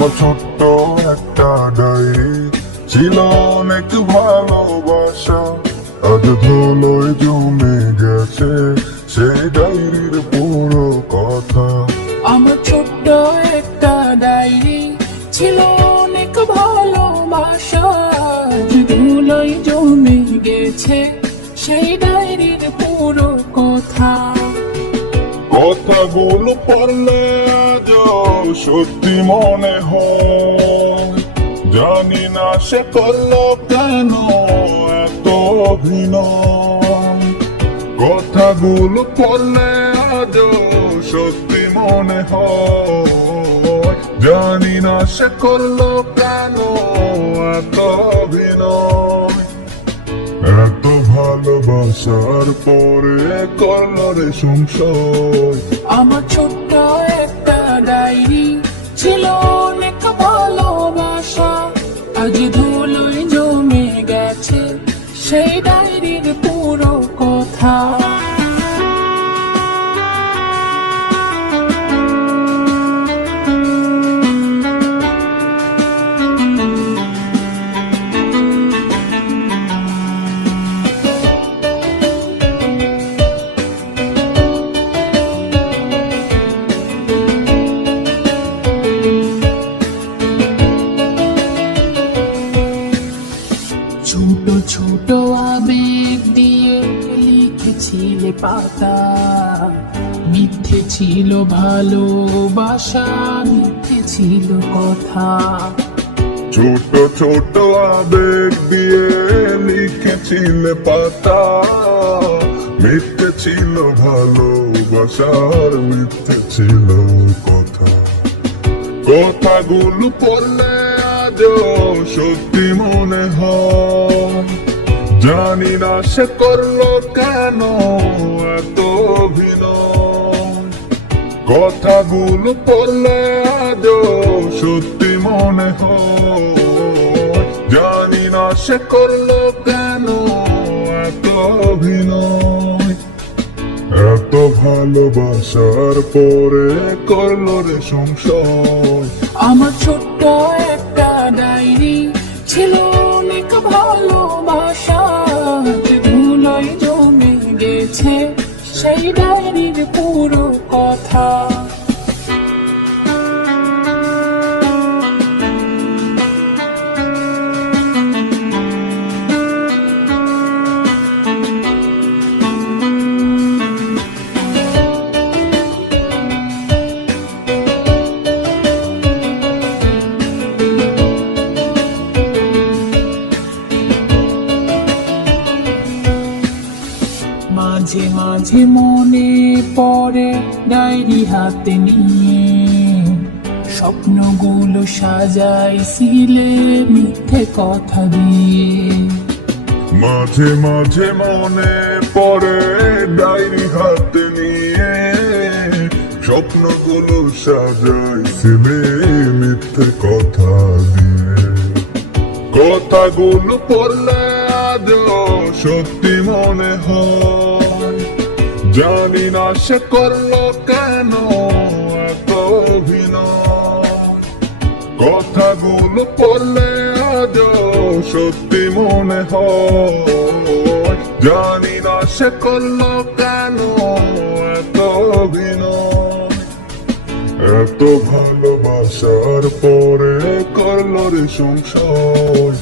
আমার ছোট্ট একটা ডায়েরি ছিল অনেক ভালোবাসা। আজ ধুলোয় জমে গেছে সেই ডায়েরির পুরো কথা। আমার ছোট্ট একটা ডায়েরি ছিল অনেক ভালোবাসা। আজ ধুলোয় জমে গেছে সেই ডায়েরির কথাগুলো পড়লে আজ সত্যি মনে হয়। জানি না সে করল কেন এত অভিনয়। কথাগুলো পড়লে আজ সত্যি মনে হয়। জানি না সে করল কেন এত অভিনয়। ভালোবাসার পরে করল রে সংশয়। আমার ছোট্ট একটা ডায়েরি ছিল অনেক ভালোবাসা। আজ ধুলোয় জমে গেছে সেই ডায়েরির পুরো কথা। আবেগ দিয়ে লিখেছিলে পাতা। মিথ্যে ছিল ভালোবাসা, মিথ্যে ছিল কথা। ছোট ছোট আবেগ দিয়ে লিখেছিলে পাতা। মিথ্যে ছিল ভালোবাসার মিথ্যে ছিল কথা। কথাগুলো পড়লে আজও সত্যি মনে হয়। জানি না সে করল কেন এত অভিনয়। কথাগুলো পড়লে আজও সত্যি মনে হয়। জানি না সে করল কেন এত অভিনয়। এত ভালোবাসার পরে করল রে সংশয়। আমার ছোট্ট গেছে সেই ডায়েরির পুরো কথা। মাঝে মনে পড়ে ডায়েরি হাতে নিয়ে। স্বপ্নগুলো সাজাইছিলে মিথ্যে কথা দিয়ে। মাঝে মাঝে মনে পড়ে ডায়েরি হাতে নিয়ে। স্বপ্নগুলো সাজাইছিলে মিথ্যে কথা দিয়ে। কথাগুলো পড়লে আজও সত্যি মনে হয়। জানি না সে করল কেন, এত অভিনয় কথাগুলো পড়লে আজও সত্যি মনে হয়। জানি না সে করল কেন, এত অভিনয় এত ভালোবাসার পরে করল রে সংশয়